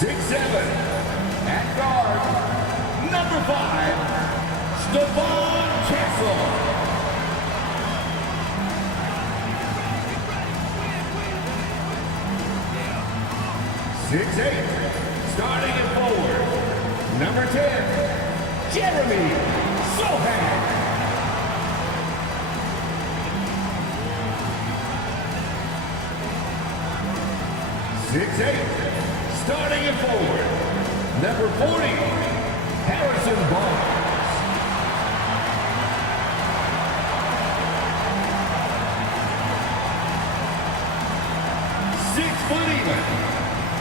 6'7", at guard, number 5, Stephon Castle. 6'8", starting at forward, number 10, Jeremy Sohan. 6'8", starting at forward, number 40, Harrison Barnes. 6 foot even,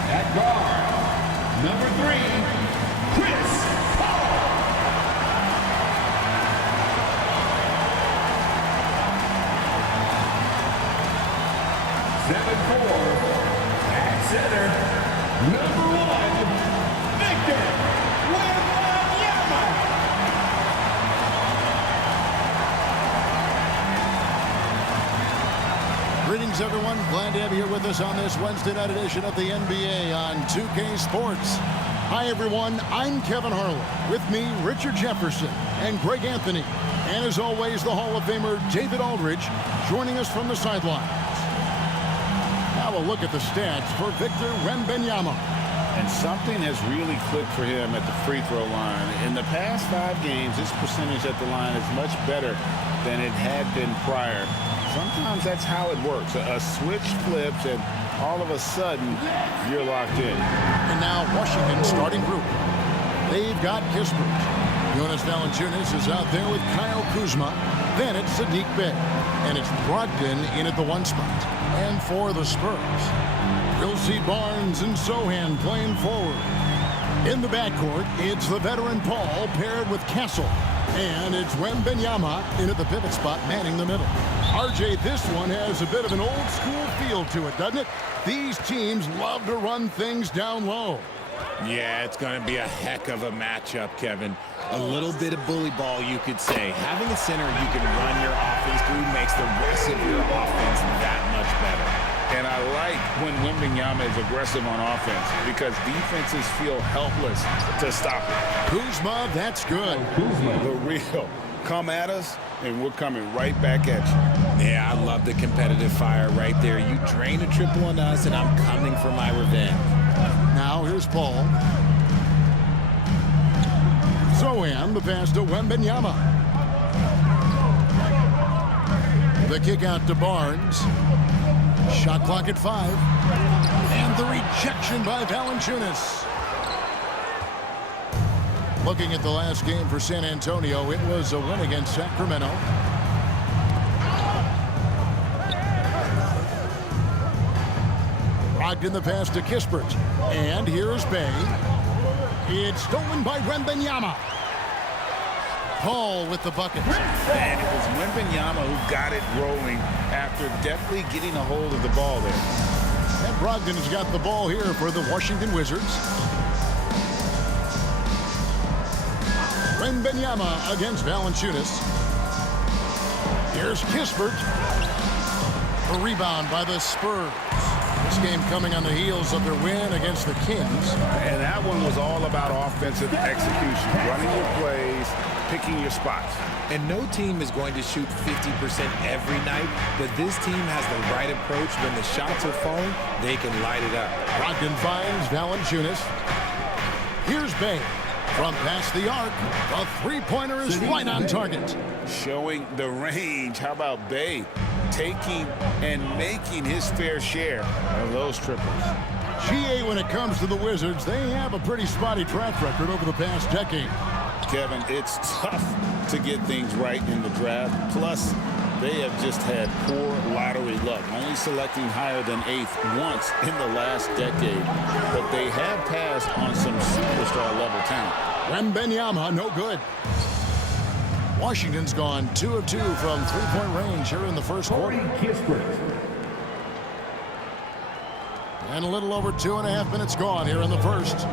at guard, number 3, CHRISPAUL. 7'4", at center, number 1, VICTORWEMBANYAMA. Greetings, everyone. Glad to have you here with us on this Wednesday night edition of the NBA on 2K Sports. Hi, everyone. I'm Kevin Harlan. With me, Richard Jefferson and Greg Anthony. And as always, the Hall of Famer David Aldridge joining us from the sidelines. Now a look at the stats for VICTORWEMBANYAMA. And something has really clicked for him at the free throw line. In the past 5 games, his percentage at the line is much better than it had been prior. Sometimes that's how it works. A switch flips, and all of a sudden, you're locked in. And now Washington's starting group. They've got Kispert. Jonas Valanciunas is out there with KYLEKUZMA. Then it's Saddiq Bey. And it's Brogdon in at the 1 spot. And for the Spurs, we'll see Barnes and Sohan playing forward. In the backcourt, it's the veteran Paul paired with Castle. And it's Wembanyama in at the pivot spot, manning the middle. RJ, this one has a bit of an old school feel to it, doesn't it? These teams love to run things down low. Yeah, it's going to be a heck of a matchup, Kevin. A little bit of bully ball, you could say. Having a center you can run your offense through makes the rest of your offense that much better. And I like when Wembanyama is aggressive on offense because defenses feel helpless to stop it. Kuzma, that's good. The real. Come at us, and we're coming right back at you. Yeah, I love the competitive fire right there. You drain a triple on us, and I'm coming for my revenge. Now here's Paul. Sohan, the pass to Wembanyama. The kick out to Barnes. Shot clock at 5. And the rejection by Valanciunas. Looking at the last game for San Antonio, it was a win against Sacramento. Brogdon the pass to Kispert. And here's Bey. It's stolen by Wembanyama. Paul with the bucket. And it was Wembanyama who got it rolling after definitely getting a hold of the ball there. And Brogdon has got the ball here for the Washington Wizards. Wembanyama against Valanciunas. Here's Kispert. A rebound by the Spurs. This game coming on the heels of their win against the Kings. And that one was all about offensive execution, running your plays, picking your spots. And no team is going to shoot 50% every night, but this team has the right approach. When the shots are falling, they can light it up. Brogdon finds Valanciunas. Here's Bey. From past the arc, the three-pointer is right on target. Showing the range. How about Bey taking and making his fair share of those triples? GA, when it comes to the Wizards, they have a pretty spotty track record over the past decade. Kevin, it's tough to get things right in the draft. Plus, they have just had poor lottery luck, only selecting higher than 8th once in the last decade. But they have passed on some superstar-level talent. Wembanyama, no good. Washington's gone 2 of 2 from three-point range here in the first quarter. And a little over 2.5 minutes gone here in the first.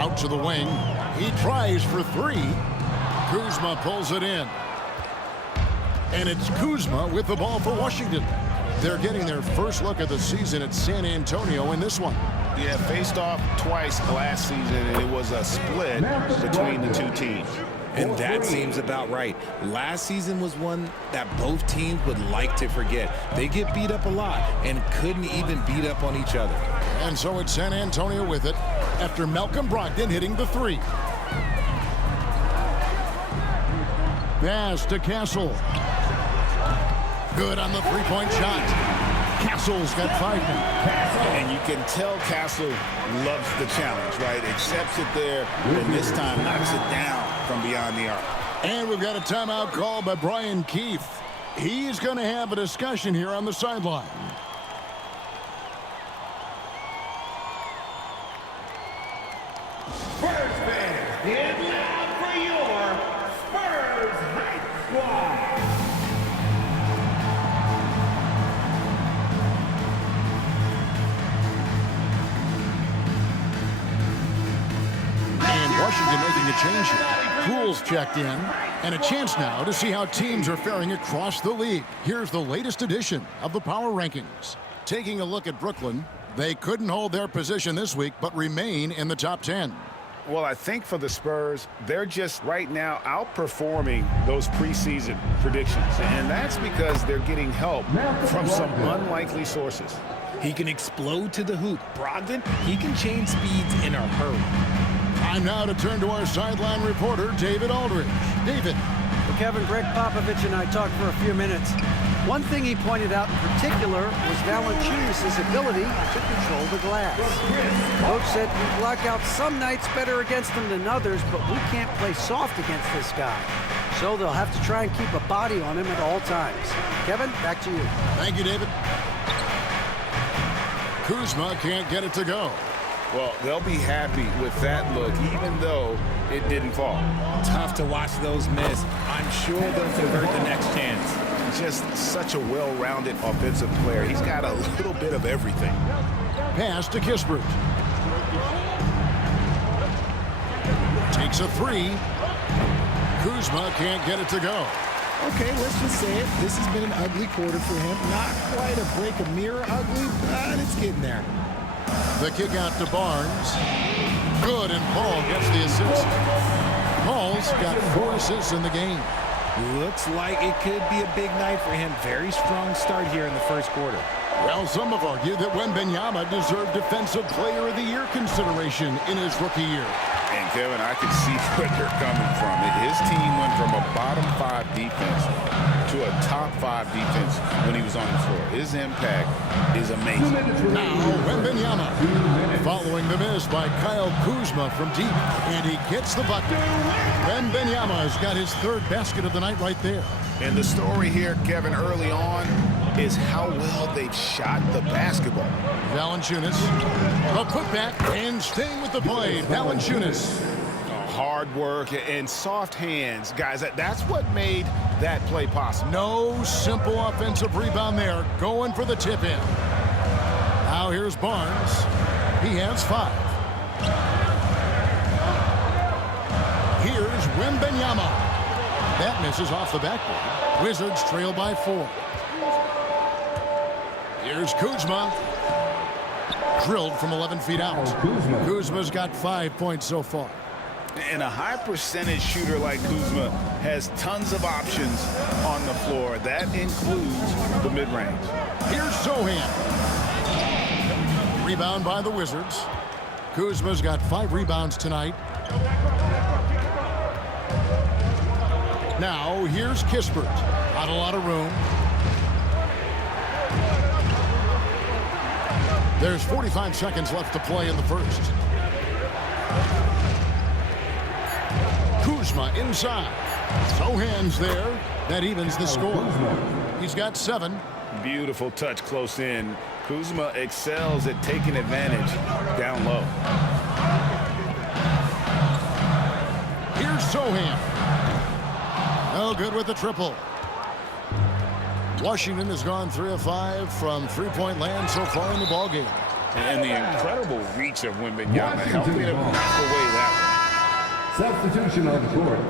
Out to the wing. He tries for 3. Kuzma pulls it in. And it's Kuzma with the ball for Washington. They're getting their first look at the season at San Antonio in this one. Yeah, faced off twice last season, and it was a split between the two teams. And that seems about right. Last season was one that both teams would like to forget. They get beat up a lot and couldn't even beat up on each other. And so it's San Antonio with it after Malcolm Brogdon hitting the three. Pass to Castle. Good on the three-point shot. Castle's got 5 now. And you can tell Castle loves the challenge, right? Accepts it there, and this time knocks it down from beyond the arc. And we've got a timeout called by Brian Keefe. He's going to have a discussion here on the sideline. Spurs fans, get loud for your Spurs Hype Squad. And Washington making a change here. Poole's checked in, and a chance now to see how teams are faring across the league. Here's the latest edition of the Power Rankings. Taking a look at Brooklyn, they couldn't hold their position this week, but remain in the top 10. Well, I think for the Spurs, they're just right now outperforming those preseason predictions. And that's because they're getting help from some unlikely sources. He can explode to the hoop. Brogdon, he can change speeds in a hurry. Time now to turn to our sideline reporter, David Aldridge. David. Well, Kevin, Greg Popovich and I talked for a few minutes. One thing he pointed out in particular was Valanciunas' ability to control the glass. Coach said we block out some nights better against him than others, but we can't play soft against this guy. So they'll have to try and keep a body on him at all times. Kevin, back to you. Thank you, David. Kuzma can't get it to go. Well, they'll be happy with that look, even though it didn't fall. Tough to watch those miss. I'm sure they'll convert the next chance. Just such a well-rounded offensive player. He's got a little bit of everything. Pass to Kispert. Takes a three. Kuzma can't get it to go. Okay, let's just say it. This has been an ugly quarter for him. Not quite a break a mirror ugly, but it's getting there. The kick out to Barnes. Good, and Paul gets the assist. Paul's got 4 assists in the game. Looks like it could be a big night for him. Very strong start here in the first quarter. Well, some have argued that Wembanyama deserved Defensive Player of the Year consideration in his rookie year. And, Kevin, I can see where they're coming from. His team went from a bottom 5 defense to a top 5 defense when he was on the floor. His impact is amazing. Now, Wembanyama following the miss by Kyle Kuzma from deep, and he gets the bucket. Wembanyama has got his 3rd basket of the night right there. And the story here, Kevin, early on is how well they've shot the basketball. Valanciunas, a putback, and staying with the play, Valanciunas. Hard work and soft hands, guys. That's what made that play possible. No simple offensive rebound there, going for the tip-in. Now here's Barnes. He has 5. Here's Wembanyama. That misses off the backboard. Wizards trail by 4. Here's Kuzma. Drilled from 11 feet out. Kuzma's got 5 points so far. And a high percentage shooter like Kuzma has tons of options on the floor. That includes the mid-range. Here's Sohan. Rebound by the Wizards. Kuzma's got 5 rebounds tonight. Now here's Kispert. Not a lot of room. There's 45 seconds left to play in the first. Kuzma inside. Sohan's there. That evens the score. He's got 7. Beautiful touch close in. Kuzma excels at taking advantage down low. Here's Sohan. No good with the triple. Washington has gone 3 of 5 from three-point land so far in the ballgame. And the incredible reach of Wembanyama helping him knock away that one. Substitution on the court.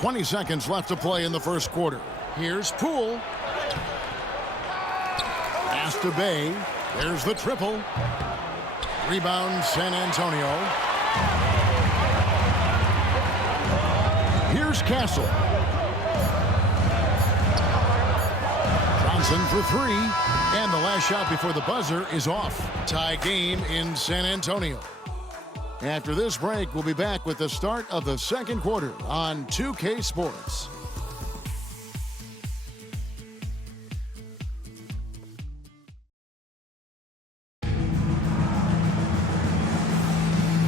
20 seconds left to play in the first quarter. Here's Poole. Pass to Bay. There's the triple. Rebound, San Antonio. Here's Castle. Johnson for three. And the last shot before the buzzer is off. Tie game in San Antonio. After this break, we'll be back with the start of the second quarter on 2K Sports.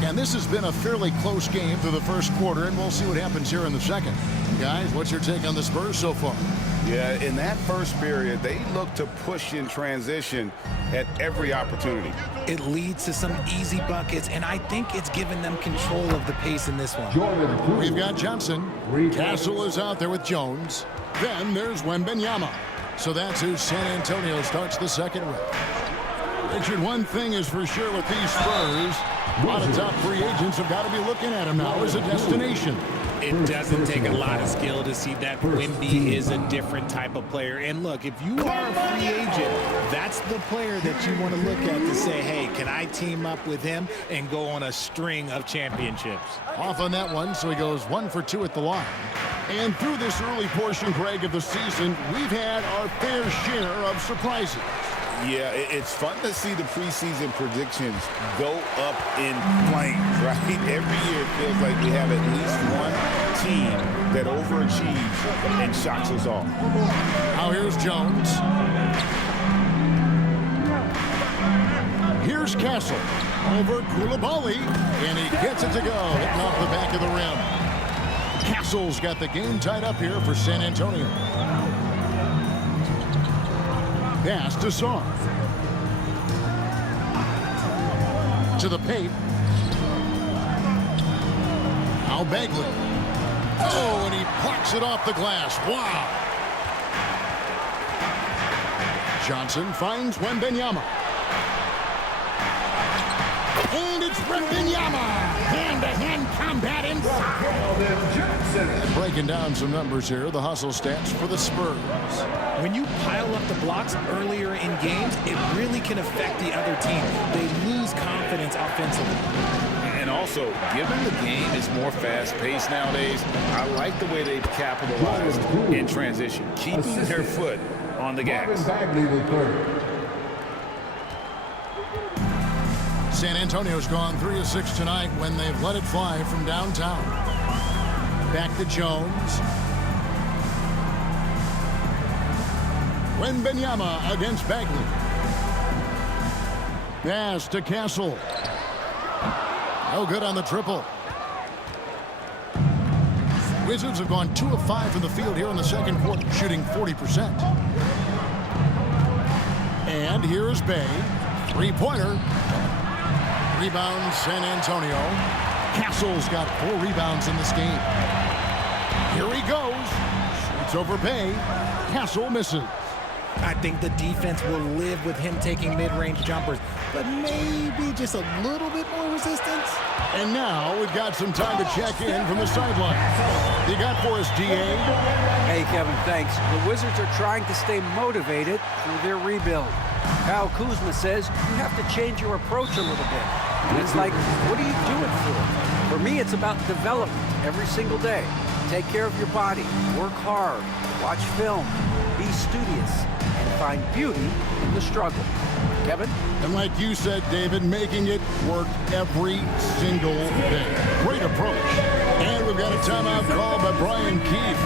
And this has been a fairly close game through the first quarter, and we'll see what happens here in the second. Guys, what's your take on the Spurs so far? Yeah, in that first period, they look to push in transition at every opportunity. It leads to some easy buckets, and I think it's given them control of the pace in this one. We've got Johnson. Castle is out there with Jones. Then there's Wembanyama. So that's who San Antonio starts the second with. Richard, one thing is for sure with these Spurs, a lot of top free agents have got to be looking at him now as a destination. It doesn't take a lot of skill to see that Wemby is a different type of player. And look, if you are a free agent, that's the player that you want to look at to say, hey, can I team up with him and go on a string of championships? Off on that one, so he goes 1 for 2 at the line. And through this early portion, Greg, of the season, we've had our fair share of surprises. Yeah, it's fun to see the preseason predictions go up in flames, right? Every year it feels like we have at least one team that overachieves and shocks us all. Now here's Jones. Here's Castle over Koulibaly, and he gets it to go, hitting off the back of the rim. Castle's got the game tied up here for San Antonio. Pass to Sarr. To the paint. Now Bagley. Oh, and he plucks it off the glass. Wow. Johnson finds Wembanyama. And it's Wembanyama. Hand-to-hand combat inside. Breaking down some numbers here, the hustle stats for the Spurs. When you pile up the blocks earlier in games, it really can affect the other team. They lose confidence offensively. And also, given the game is more fast-paced nowadays, I like the way they've capitalized in transition, keeping their foot on the gas. San Antonio's gone 3 of 6 tonight when they've let it fly from downtown. Back to Jones. Wembanyama against Bagley. Pass to Castle. No good on the triple. Wizards have gone 2 of 5 from the field here in the second quarter, shooting 40%. And here's Bay. Three-pointer. Rebound, San Antonio. Castle's got 4 rebounds in this game. Here he goes. Shoots over Bay. Castle misses. I think the defense will live with him taking mid-range jumpers, but maybe just a little bit more resistance. And now we've got some time to check in from the sideline. You got for us, DA? Hey, Kevin, thanks. The Wizards are trying to stay motivated through their rebuild. KYLEKUZMA says you have to change your approach a little bit. And it's like, what are you doing for? For me, it's about development every single day. Take care of your body, work hard, watch film, be studious, and find beauty in the struggle. Kevin? And like you said, David, making it work every single day. Great approach. And we've got a timeout call by Brian Keefe.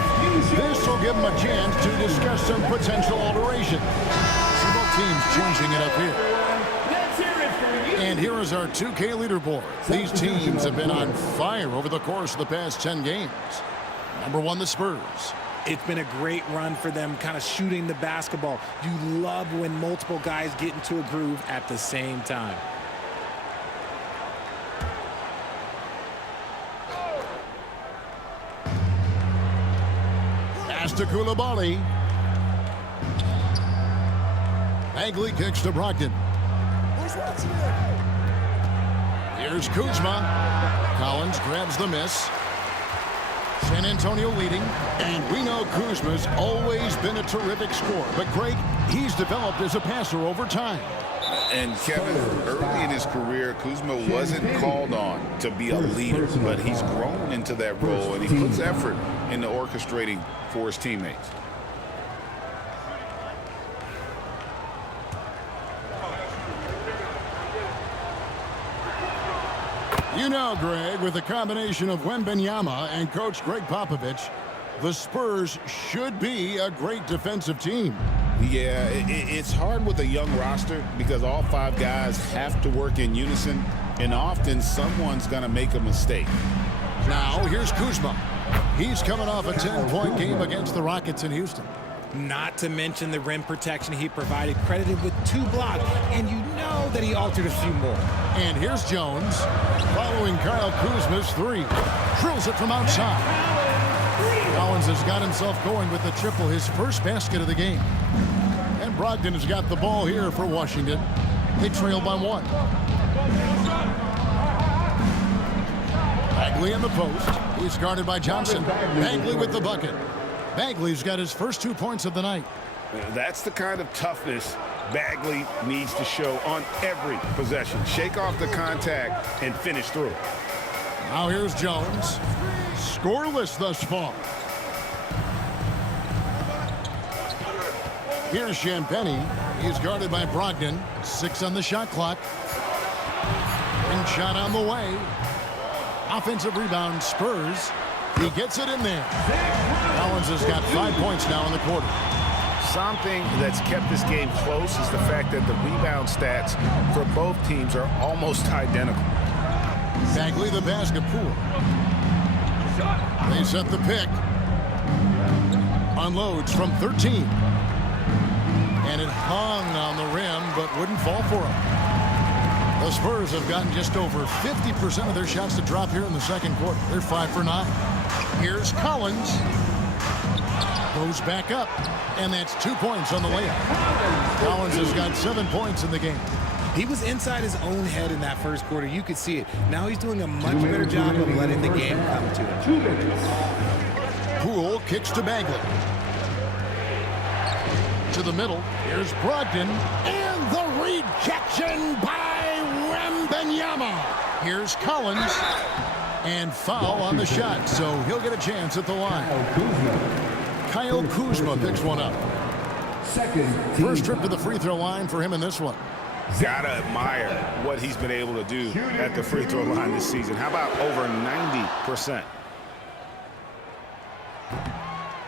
This will give him a chance to discuss some potential alterations. See both teams changing it up here. And here is our 2K leaderboard. These teams have been on fire over the course of the past 10 games. Number 1, the Spurs. It's been a great run for them, kind of shooting the basketball. You love when multiple guys get into a groove at the same time. Pass to Koulibaly. Bagley kicks to Brogdon. Here's Kuzma. Collins grabs the miss. San Antonio leading, and we know Kuzma's always been a terrific scorer. But Greg, he's developed as a passer over time. And Kevin, early in his career, Kuzma wasn't called on to be a leader, but he's grown into that role, and he puts effort into orchestrating for his teammates. You know, Greg, with the combination of Wembanyama and Coach Greg Popovich, the Spurs should be a great defensive team. Yeah, it's hard with a young roster because all 5 guys have to work in unison, and often someone's going to make a mistake. Now, here's Kuzma. He's coming off a 10-point game against the Rockets in Houston. Not to mention the rim protection he provided, credited with 2 blocks, and you know that he altered a few more. And here's Jones, following Kyle Kuzma's 3. Drills it from outside. Collins has got himself going with the triple, his first basket of the game. And Brogdon has got the ball here for Washington. They trail by 1. Bagley in the post. He's guarded by Johnson. Bagley with the bucket. Bagley's got his first 2 points of the night. That's the kind of toughness Bagley needs to show on every possession. Shake off the contact and finish through. Now here's Jones. Scoreless thus far. Here's Champagny. He's guarded by Brogdon. 6 on the shot clock. And shot on the way. Offensive rebound, Spurs. He gets it in there. Collins has got 5 points now in the quarter. Something that's kept this game close is the fact that the rebound stats for both teams are almost identical. Bagley the basket, Poole. They set the pick. Unloads from 13. And it hung on the rim, but wouldn't fall for him. The Spurs have gotten just over 50% of their shots to drop here in the second quarter. They're 5 for 9. Here's Collins. Goes back up. And that's 2 points on the layup. Collins has got 7 points in the game. He was inside his own head in that first quarter. You could see it. Now he's doing a much better job of letting the game come to him. Poole kicks to Bagley. To the middle. Here's Brogdon. And the rejection by Wembanyama. Here's Collins. And foul on the shot, so he'll get a chance at the line. Kyle Kuzma picks one up. First trip to the free throw line for him in this one. Gotta admire what he's been able to do at the free throw line this season. How about over 90%?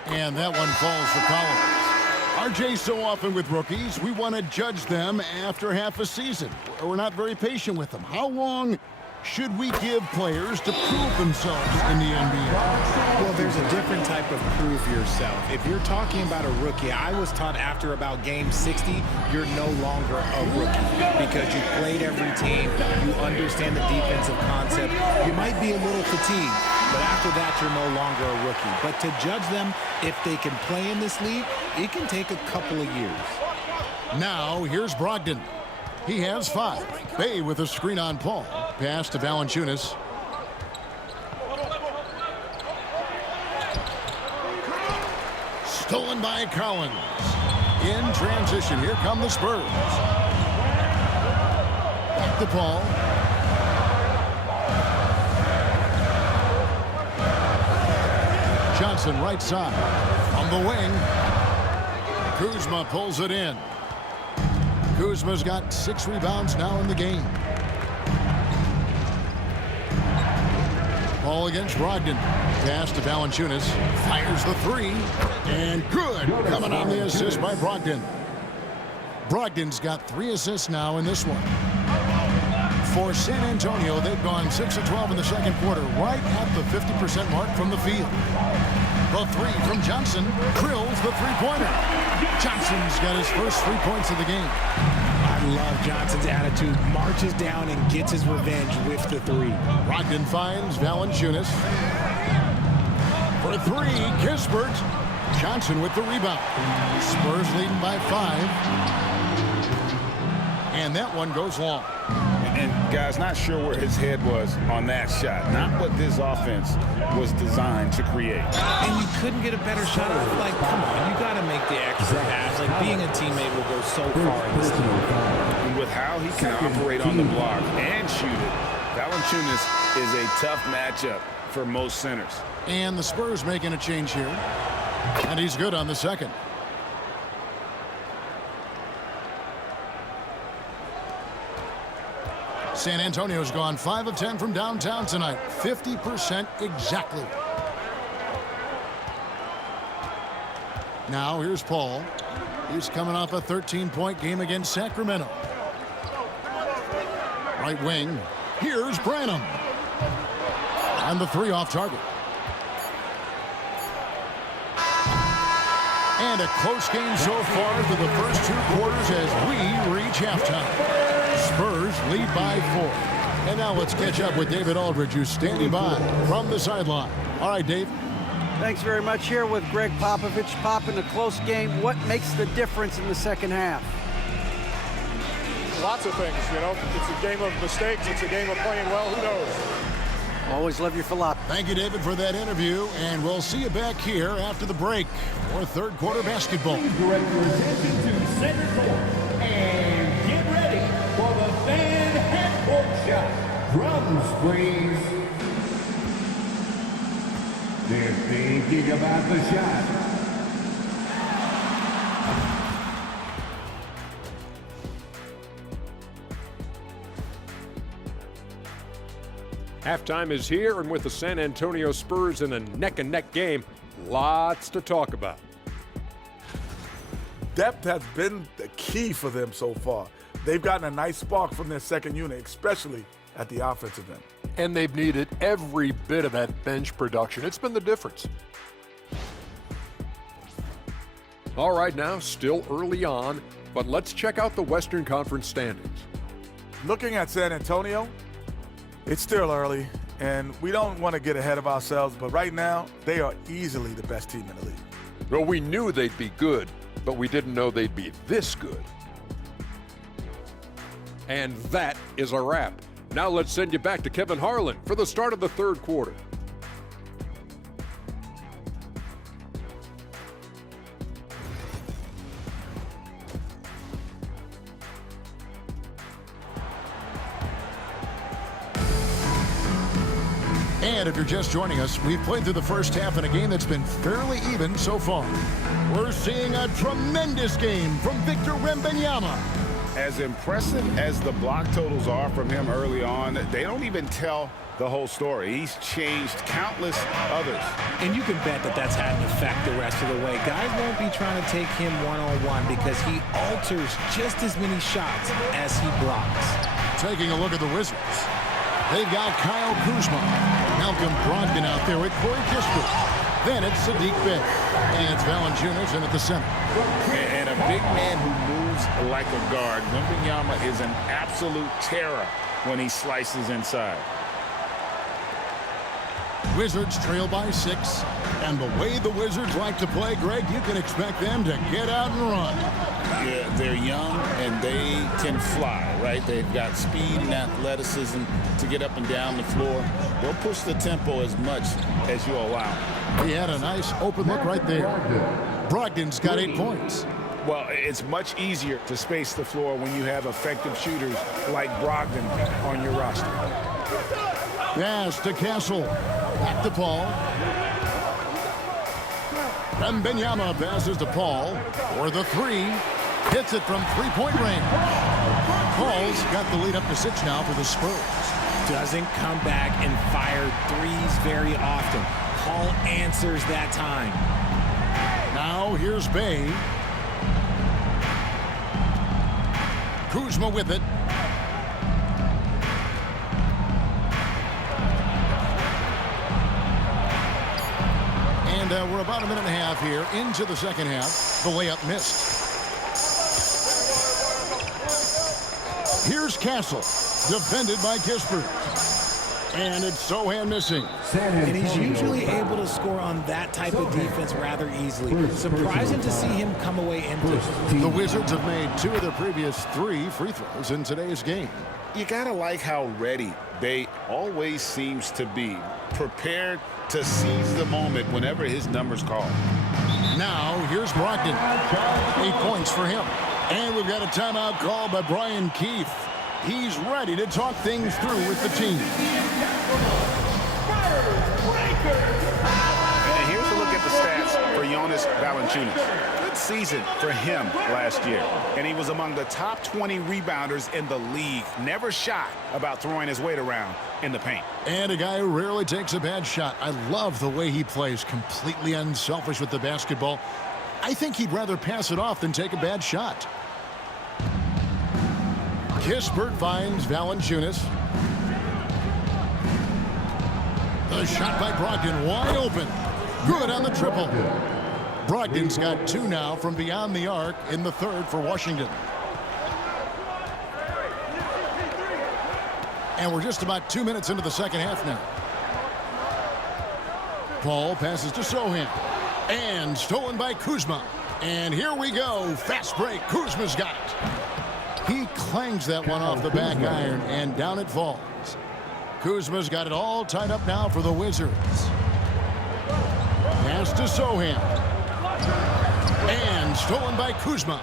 And that one falls for Collins. RJ, so often with rookies, we want to judge them after half a season. We're not very patient with them. How long should we give players to prove themselves in the NBA? Well, there's a different type of prove yourself. If you're talking about a rookie, I was taught after about game 60, you're no longer a rookie because you played every team, you understand the defensive concept, you might be a little fatigued, but after that, you're no longer a rookie. But to judge them, if they can play in this league, it can take a couple of years. Now, here's Brogdon. He has 5. Bay with a screen on Paul. Pass to Valanciunas. Stolen by Collins. In transition, here come the Spurs. Back to Paul. Johnson right side. On the wing. Kuzma pulls it in. Kuzma's got 6 rebounds now in the game. Ball against Brogdon. Pass to Valanciunas. Fires the 3. And good. Coming on the assist by Brogdon. Brogdon's got 3 assists now in this one. For San Antonio, they've gone 6 of 12 in the second quarter, right at the 50% mark from the field. The 3 from Johnson drills the 3-pointer. Johnson's got his first 3 points of the game. I love Johnson's attitude. Marches down and gets his revenge with the 3. Brogdon finds Valanciunas. For 3, Kispert. Johnson with the rebound. Spurs leading by 5. And that one goes long. And guys, not sure where his head was on that shot. Not what this offense was designed to create. And you couldn't get a better shot off. Like, come on, you got to make the extra pass. Like, being a teammate will go so far in this game. And with how he can operate on the block and shoot it, Valanciunas is a tough matchup for most centers. And the Spurs making a change here. And he's good on the second. San Antonio's gone 5 of 10 from downtown tonight. 50% exactly. Now here's Paul. He's coming off a 13-point game against Sacramento. Right wing. Here's Branham. And the three off target. And a close game so far through the first 2 quarters as we reach halftime. Spurs lead by 4. And now let's catch up with David Aldridge, who's standing by from the sideline. All right, Dave. Thanks very much. Here with Greg Popovich. Pop, in a close game, what makes the difference in the second half? Lots of things, you know. It's a game of mistakes. It's a game of playing well. Who knows? Always love your philosophy. Thank you, David, for that interview. And we'll see you back here after the break for third quarter basketball. Please direct your attention to center court and get ready for the fan half-court shot. Drums, please. They're thinking about the shot. Halftime is here, and with the San Antonio Spurs in a neck-and-neck game, lots to talk about. Depth has been the key for them so far. They've gotten a nice spark from their second unit, especially at the offensive end. And they've needed every bit of that bench production. It's been the difference. All right, now, still early on, but let's check out the Western Conference standings. Looking at San Antonio, it's still early, and we don't want to get ahead of ourselves, but right now, they are easily the best team in the league. Well, we knew they'd be good, but we didn't know they'd be this good. And that is a wrap. Now let's send you back to Kevin Harlan for the start of the third quarter. And if you're just joining us, we've played through the first half in a game that's been fairly even so far. We're seeing a tremendous game from VICTORWEMBANYAMA. As impressive as the block totals are from him early on, they don't even tell the whole story. He's changed countless others. And you can bet that that's had an effect the rest of the way. Guys won't be trying to take him one-on-one because he alters just as many shots as he blocks. Taking a look at the Wizards. They've got KYLEKUZMA, Malcolm Brogdon out there with Corey Kispert. Then it's Saddiq Bey. And it's Valanciunas in at the center. And a big man who moves like a guard. Wembanyama is an absolute terror when he slices inside. Wizards trail by 6. And the way the Wizards like to play, Greg, you can expect them to get out and run. Yeah, they're young and they can fly, right? They've got speed and athleticism to get up and down the floor. They'll push the tempo as much as you allow. He had a nice open look right there. Brogdon's got 8 points. Well, it's much easier to space the floor when you have effective shooters like Brogdon on your roster. Pass to Castle. Back to Paul. Wembanyama passes to Paul for the 3. Hits it from three-point range. Paul's got the lead up to 6 now for the Spurs. Doesn't come back and fire threes very often. Paul answers that time. Now here's Bey. Kuzma with it. And we're about a minute and a half here into the second half. The layup missed. Here's Castle, defended by Kispert. And it's Sohan missing. And he's usually able to score on that type of defense rather easily. Surprising to see him come away empty. The Wizards have made 2 of their previous 3 free throws in today's game. You got to like how ready Bay always seems to be, prepared to seize the moment whenever his number's called. Now, here's Brogdon. 8 points for him. And we've got a timeout called by Brian Keefe. He's ready to talk things through with the team. And here's a look at the stats for Jonas Valanciunas. Good season for him last year. And he was among the top 20 rebounders in the league. Never shy about throwing his weight around in the paint. And a guy who rarely takes a bad shot. I love the way he plays, completely unselfish with the basketball. I think he'd rather pass it off than take a bad shot. Kispert finds Valanciunas. The shot by Brogdon, wide open. Good on the triple. Brogdon's got 2 now from beyond the arc in the 3rd for Washington. And we're just about 2 minutes into the second half now. Paul passes to Sohan. And stolen by Kuzma. And here we go. Fast break. Kuzma's got it. He clangs that one off the back iron, and down it falls. Kuzma's got it all tied up now for the Wizards. Pass to Sohan. And stolen by Kuzma.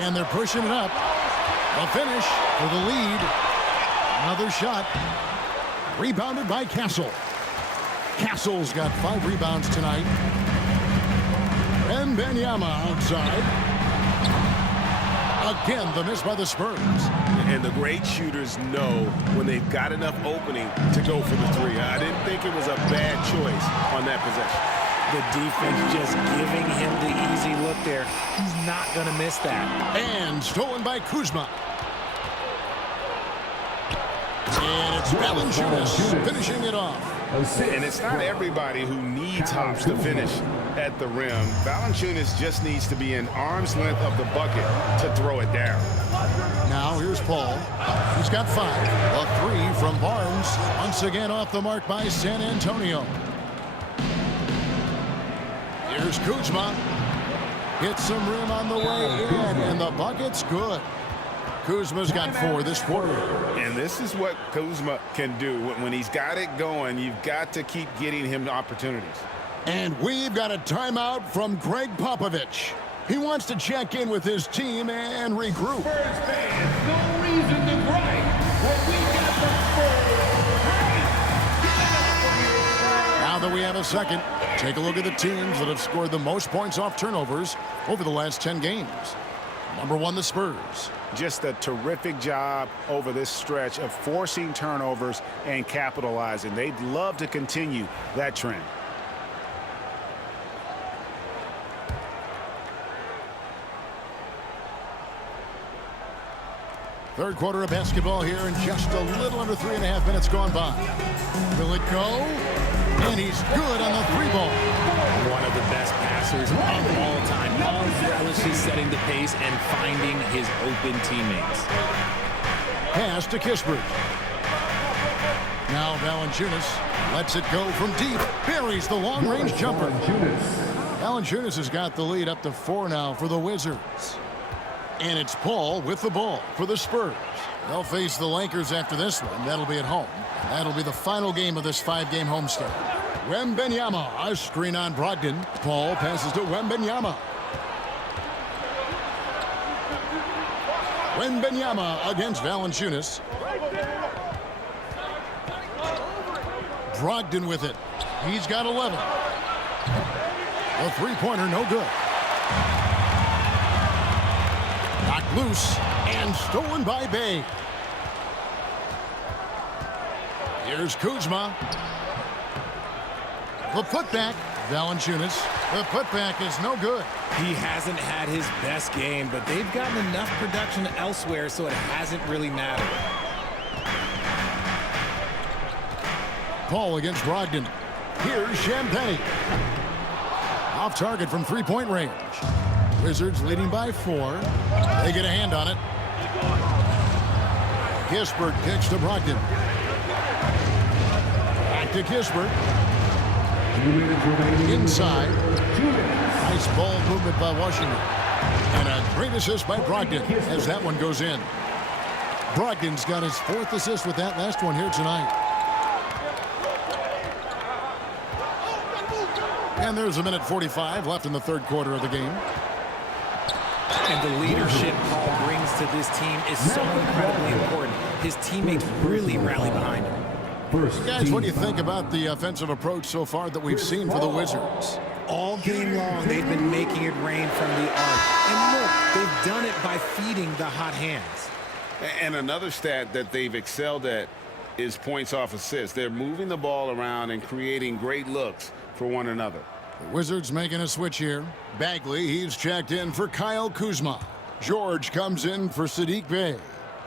And they're pushing it up. A finish for the lead. Another shot. Rebounded by Castle. Castle's got 5 rebounds tonight. Wembanyama outside. Again, the miss by the Spurs. And the great shooters know when they've got enough opening to go for the 3. I didn't think it was a bad choice on that possession. The defense just giving him the easy look there. He's not going to miss that. And stolen by Kuzma. And it's Valanciunas finishing it off. And it's not everybody who needs hops to finish at the rim. Valanciunas just needs to be an arm's length of the bucket to throw it down. Now here's Paul. He's got 5. A 3 from Barnes. Once again off the mark by San Antonio. Here's Kuzma. Hits some rim on the way in, and the bucket's good. Kuzma's got 4 this quarter. And this is what Kuzma can do. When he's got it going, you've got to keep getting him opportunities. And we've got a timeout from Greg Popovich. He wants to check in with his team and regroup. Spurs fans, no reason to gripe when we got the Spurs. Now that we have a second, take a look at the teams that have scored the most points off turnovers over the last 10 games. Number 1, the Spurs. Just a terrific job over this stretch of forcing turnovers and capitalizing. They'd love to continue that trend. Third quarter of basketball here, and just a little under 3.5 minutes gone by. Will it go? And he's good on the 3-ball. One of the best passers of all time. All relishes setting the pace and finding his open teammates. Pass to Kispert. Now Valanciunas lets it go from deep. Buries the long-range jumper. Valanciunas has got the lead up to 4 now for the Wizards. And it's Paul with the ball for the Spurs. They'll face the Lakers after this one. That'll be at home. That'll be the final game of this 5-game homestand. Wembanyama, a screen on Brogdon. Paul passes to Wembanyama. Wembanyama against Valanciunas. Brogdon with it. He's got 11. A 3-pointer, no good. Knocked loose and stolen by Bay. Here's Kuzma. The putback, Valanciunas. The putback is no good. He hasn't had his best game, but they've gotten enough production elsewhere, so it hasn't really mattered. Paul against Brogdon. Here's Champagne. Off target from 3-point range. Wizards leading by 4. They get a hand on it. Kispert kicks to Brogdon. Back to Kispert. Inside. Nice ball movement by Washington. And a great assist by Brogdon as that one goes in. Brogdon's got his 4th assist with that last one here tonight. And there's a minute 45 left in the 3rd quarter of the game. And the leadership Paul brings to this team is so incredibly important. His teammates really rally behind him. Guys, what do you think about the offensive approach so far that we've seen for the Wizards? All game long, they've been making it rain from the arc. And look, they've done it by feeding the hot hands. And another stat that they've excelled at is points off assists. They're moving the ball around and creating great looks for one another. The Wizards making a switch here. Bagley, he's checked in for KYLEKUZMA. George comes in for Saddiq Bey.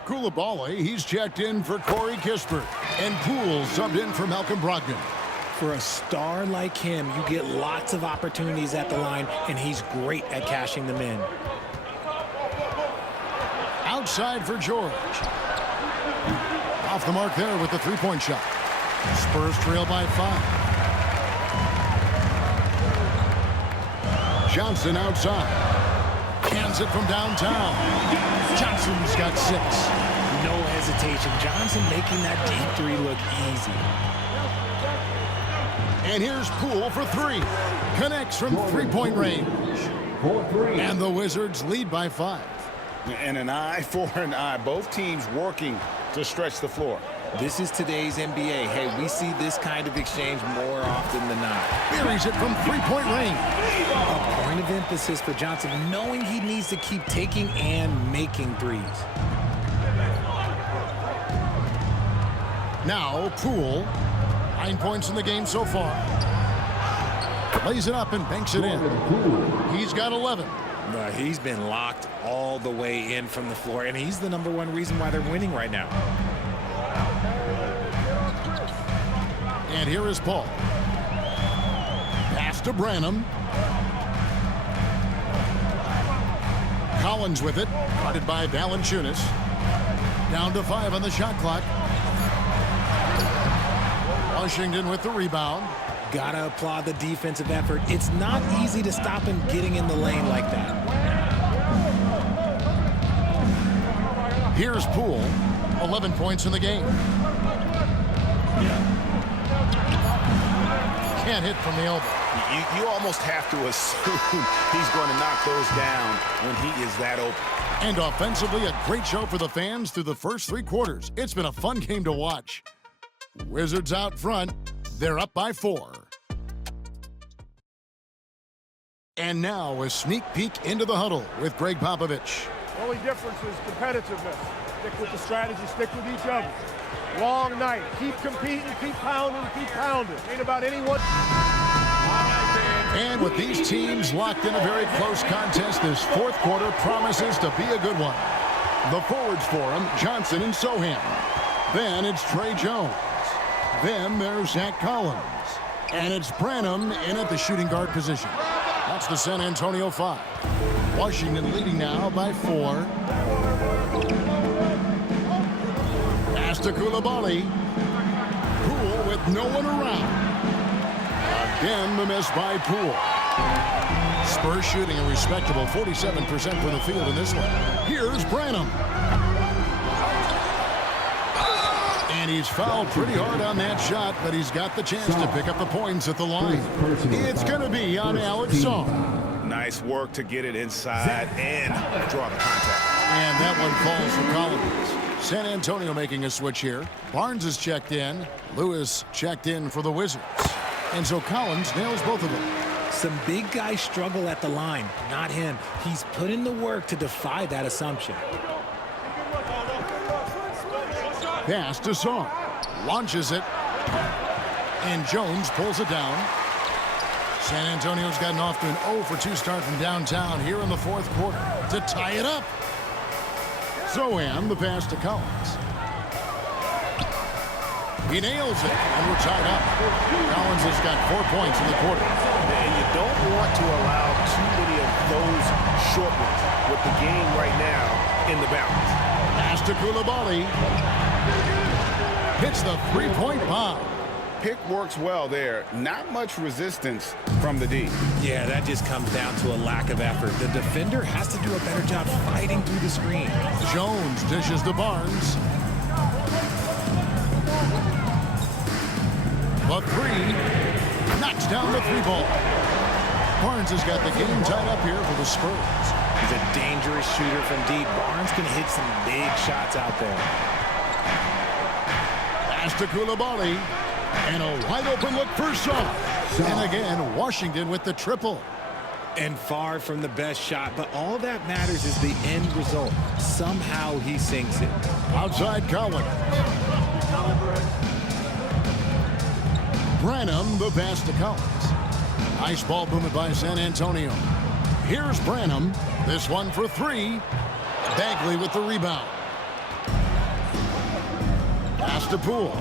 Coulibaly, he's checked in for Corey Kispert. And Poole subbed in for Malcolm Brogdon. For a star like him, you get lots of opportunities at the line, and he's great at cashing them in. Outside for George. Off the mark there with the 3-point shot. Spurs trail by 5. Johnson outside. Hands it from downtown. Johnson's got 6. No hesitation. Johnson making that deep 3 look easy. And here's Poole for 3. Connects from 3-point range. And the Wizards lead by 5. And an eye for an eye. Both teams working to stretch the floor. This is today's NBA. Hey, we see this kind of exchange more often than not. Buries it from 3-point range. A point of emphasis for Johnson, knowing he needs to keep taking and making threes. Now Poole, 9 points in the game so far. Lays it up and banks it in. He's got 11. He's been locked all the way in from the floor, and he's the #1 reason why they're winning right now. And here is Paul. Pass to Branham. Collins with it. Guarded by Valanciunas. Down to 5 on the shot clock. Washington with the rebound. Gotta applaud the defensive effort. It's not easy to stop him getting in the lane like that. Here's Poole. 11 points in the game. Can't hit from the elbow. You almost have to assume he's going to knock those down when he is that open. And offensively, a great show for the fans through the first 3 quarters. It's been a fun game to watch. Wizards out front. They're up by 4. And now a sneak peek into the huddle with Greg Popovich. The only difference is competitiveness. Stick with the strategy, stick with each other. Long night. Keep competing, keep pounding, keep pounding. Ain't about anyone. And with these teams locked in a very close contest, this 4th quarter promises to be a good one. The forwards for them, Johnson and Sohan. Then it's Trey Jones. Then there's Zach Collins. And it's Branham in at the shooting guard position. That's the San Antonio 5. Washington leading now by 4. Pass to Coulibaly. Poole with no one around. Again, the miss by Poole. Spurs shooting a respectable 47% from the field in this one. Here's Branham. And he's fouled pretty hard on that shot, but he's got the chance to pick up the points at the line. It's going to be on Alex Song. Nice work to get it inside and draw the contact. And that one falls for Collins. San Antonio making a switch here. Barnes is checked in. Lewis checked in for the Wizards. And so Collins nails both of them. Some big guys struggle at the line, not him. He's put in the work to defy that assumption. Pass to Song. Launches it. And Jones pulls it down. San Antonio's gotten off to an 0-for-2 start from downtown here in the 4th quarter to tie it up. Zohan, the pass to Collins. He nails it, and we're tied up. Collins has got 4 points in the quarter. And you don't want to allow too many of those short ones with the game right now in the balance. Pass to Coulibaly. Hits the 3-point bomb. pick works well there. Not much resistance from the D. Yeah, that just comes down to a lack of effort. The defender has to do a better job fighting through the screen. Jones dishes to Barnes. The three. Knocks down the three ball. Barnes has got the game tied up here for the Spurs. He's a dangerous shooter from deep. Barnes can hit some big shots out there. Pass to Koulibaly. And a wide open look for Shaw. And again, Washington with the triple. And far from the best shot, but all that matters is the end result. Somehow he sinks it. Outside Collins. Branham, the pass to Collins. Nice ball movement by San Antonio. Here's Branham. This one for three. Bagley with the rebound. Pass to Poole.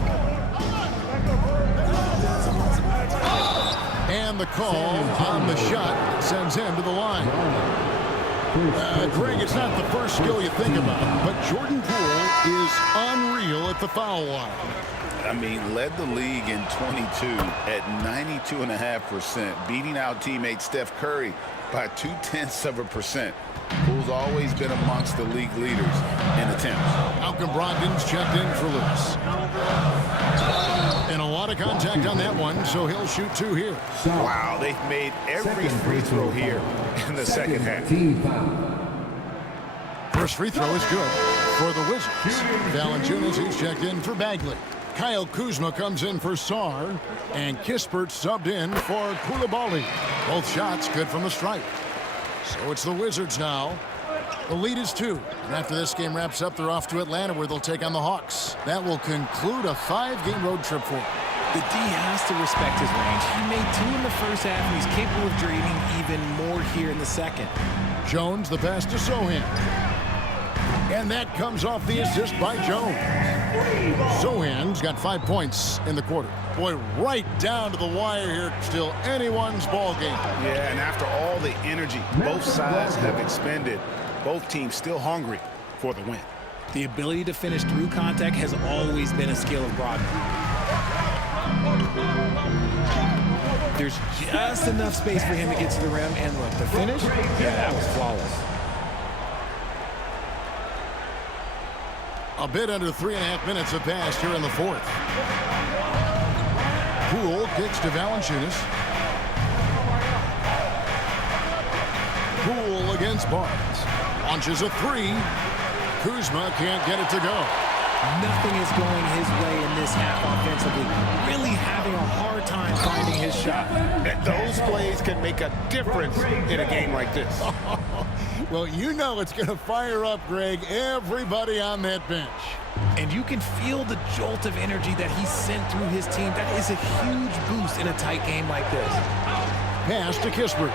And the call on the shot sends him to the line. Greg, it's not the first skill you think about, but Jordan Poole is unreal at the foul line. I mean, led the league in 22 at 92.5%, beating out teammate Steph Curry by 0.2%. Poole's always been amongst the league leaders in attempts. Malcolm Brogdon's checked in for Lewis. And a lot of contact on that one, so he'll shoot two here. Wow, they've made every free throw here in the second half. First free throw is good for the Wizards. Valanciunas, he's checked in for Bagley. KYLEKUZMA comes in for Sarr, and Kispert subbed in for Koulibaly. Both shots good from the stripe. So it's the Wizards now. The lead is 2. And after this game wraps up, they're off to Atlanta where they'll take on the Hawks. That will conclude a 5-game road trip for them. The D has to respect his range. He made 2 in the first half, and he's capable of draining even more here in the second. Jones, the pass to Sohan. And that comes off the assist by Jones. Sohan's got 5 points in the quarter. Boy, right down to the wire here. Still anyone's ball game. Yeah, and after all the energy both sides have expended, both teams still hungry for the win. The ability to finish through contact has always been a skill of Brogdon. There's just enough space for him to get to the rim, and look, the finish, yeah, that was flawless. A bit under 3.5 minutes have passed here in the fourth. Poole kicks to Valanciunas. Poole against Barnes. Launches a three. Kuzma can't get it to go. Nothing is going his way in this half offensively. Really having a hard time finding his shot. Those plays can make a difference in a game like this. Well, you know it's going to fire up, Greg, everybody on that bench. And you can feel the jolt of energy that he sent through his team. That is a huge boost in a tight game like this. Pass to Kispert.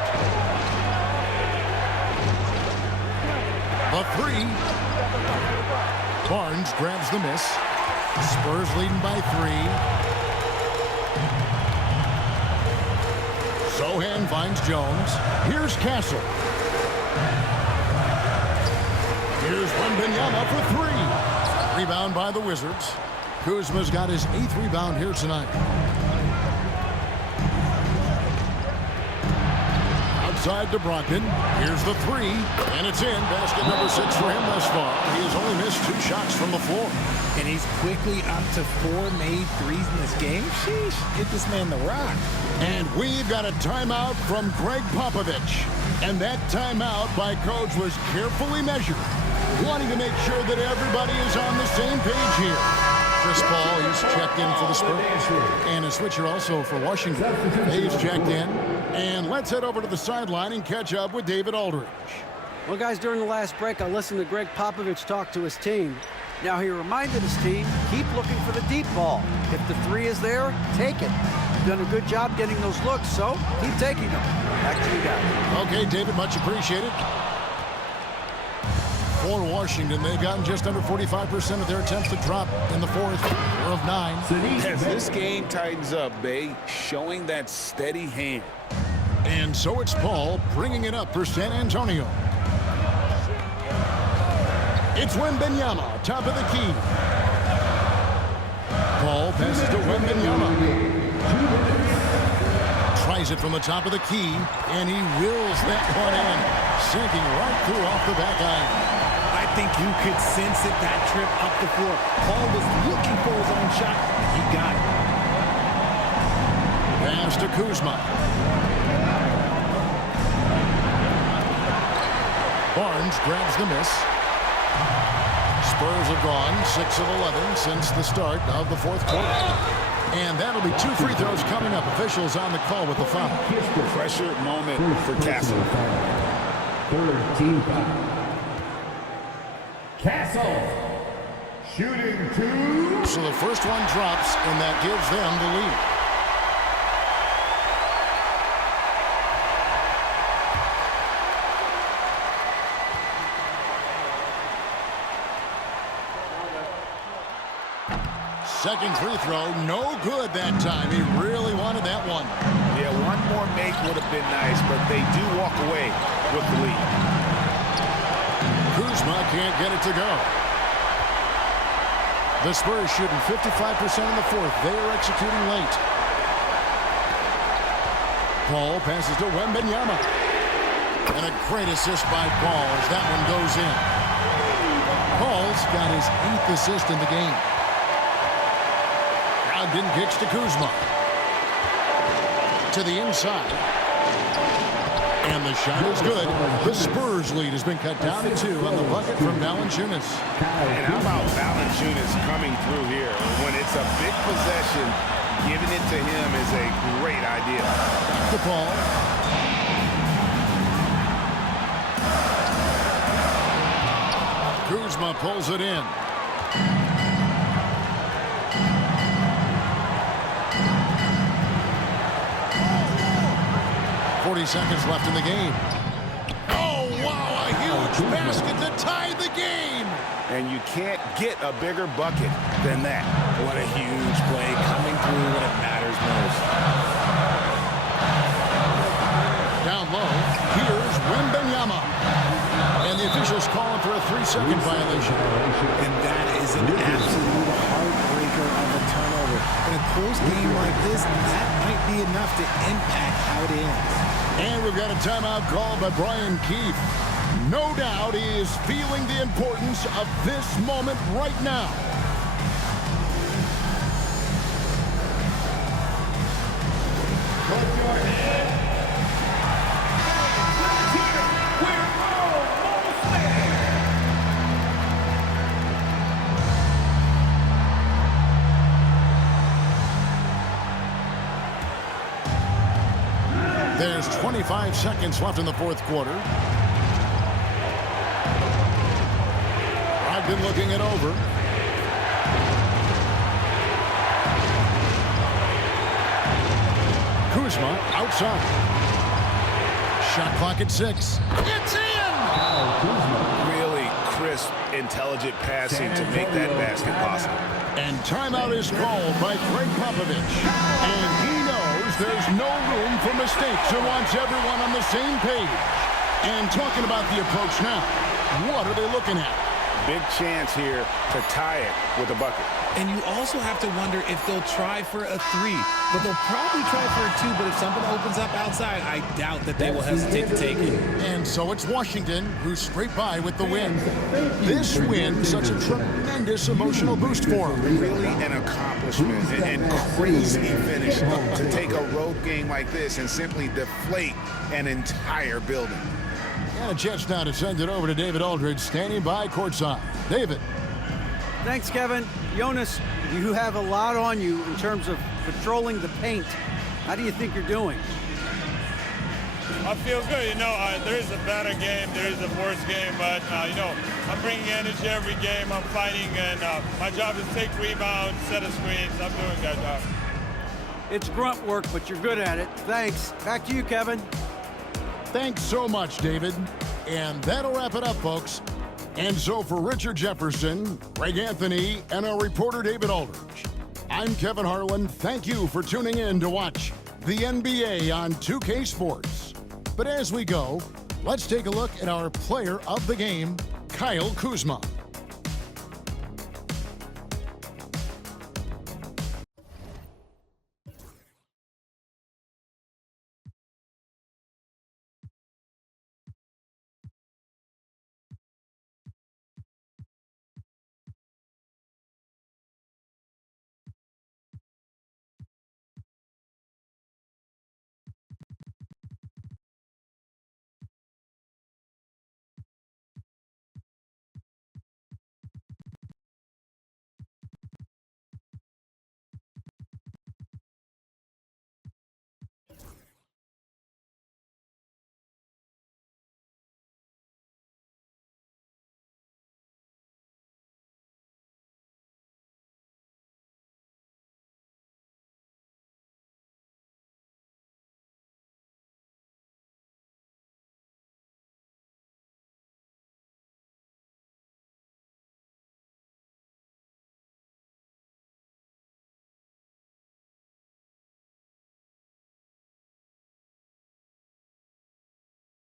A three. Barnes grabs the miss. Spurs leading by 3. Sohan finds Jones. Here's Castle. Here's Wembanyama for 3. Rebound by the Wizards. Kuzma's got his 8th rebound here tonight. Outside to Brogdon. Here's the 3. And it's in. Basket number 6 for him thus far. He has only missed 2 shots from the floor. And he's quickly up to 4 made threes in this game. Sheesh, get this man the rock. And we've got a timeout from Greg Popovich. And that timeout by coach was carefully measured, wanting to make sure that everybody is on the same page here. CHRISPAUL, he's checked in for the Spurs. And a switcher also for Washington. He's checked in. And let's head over to the sideline and catch up with David Aldridge. Well, guys, during the last break, I listened to Greg Popovich talk to his team. Now, he reminded his team, keep looking for the deep ball. If the 3 is there, take it. You've done a good job getting those looks, so keep taking them. Back to you guys. Okay, David, much appreciated. For Washington, they've gotten just under 45% of their attempts to drop in the fourth. 4 of 9. As this game tightens up, Bay, showing that steady hand. And so it's Paul bringing it up for San Antonio. It's Wembanyama, top of the key. Paul passes to Wembanyama. Tries it from the top of the key, and he wills that one in, sinking right through off the back iron. I think you could sense it that trip up the floor. Paul was looking for his own shot, and he got it. Pass to Kuzma. Barnes grabs the miss. Spurs have gone 6 of 11 since the start of the fourth quarter. And that'll be 2 free throws coming up. Officials on the call with the foul. Pressure moment for Castle. Third team foul. Castle shooting 2. So the first one drops, and that gives them the lead. Second free throw, no good that time. He really wanted that one. Yeah, one more make would have been nice, but they do walk away with the lead. Kuzma can't get it to go. The Spurs shooting 55% in the fourth. They are executing late. Paul passes to Wembanyama. And a great assist by Paul as that one goes in. Paul's got his 8th assist in the game. Brogdon kicks to Kuzma. To the inside. And the shot is good. The Spurs lead has been cut down to 2 on the bucket from Valanciunas. And how about Valanciunas coming through here? When it's a big possession, giving it to him is a great idea. To Paul. Kuzma pulls it in. Seconds left in the game. Oh, wow, a huge basket to tie the game. And you can't get a bigger bucket than that. What a huge play coming through when it matters most. Down low, here's Wembanyama. And the officials calling for a 3-second violation. And that is an absolute heartbreaker of a turnover. In a close game like this, that might be enough to impact how it ends. And we've got a timeout called by Brian Keefe. No doubt he is feeling the importance of this moment right now. Put your head. We're almost there. There's 25 seconds left in the fourth quarter. Brogdon looking it over. Kuzma outside. Shot clock at 6. It's in! Really crisp, intelligent passing to make that basket possible. And timeout is called by Greg Popovich. And he knows there's no room for mistakes and wants everyone on the same page. And talking about the approach now, what are they looking at? Big chance here to tie it with a bucket. And you also have to wonder if they'll try for a 3. But they'll probably try for a 2. But if something opens up outside, I doubt that they will hesitate to take it. And so it's Washington who scraped by with the win. This win, such a tremendous emotional boost for them. Really an accomplishment and crazy finish to take a road game like this and simply deflate an entire building. And a chance now to send it over to David Aldridge, standing by courtside. David. Thanks, Kevin. Jonas, you have a lot on you in terms of patrolling the paint. How do you think you're doing? I feel good. You know, there is a better game, there is a worse game, but, you know, I'm bringing energy every game. I'm fighting, and my job is to take rebounds, set of screens. I'm doing that job. It's grunt work, but you're good at it. Thanks. Back to you, Kevin. Thanks so much, David. And that'll wrap it up, folks. And so for Richard Jefferson, Greg Anthony, and our reporter David Aldridge, I'm Kevin Harlan. Thank you for tuning in to watch the NBA on 2K Sports. But as we go, let's take a look at our player of the game, Kyle Kuzma.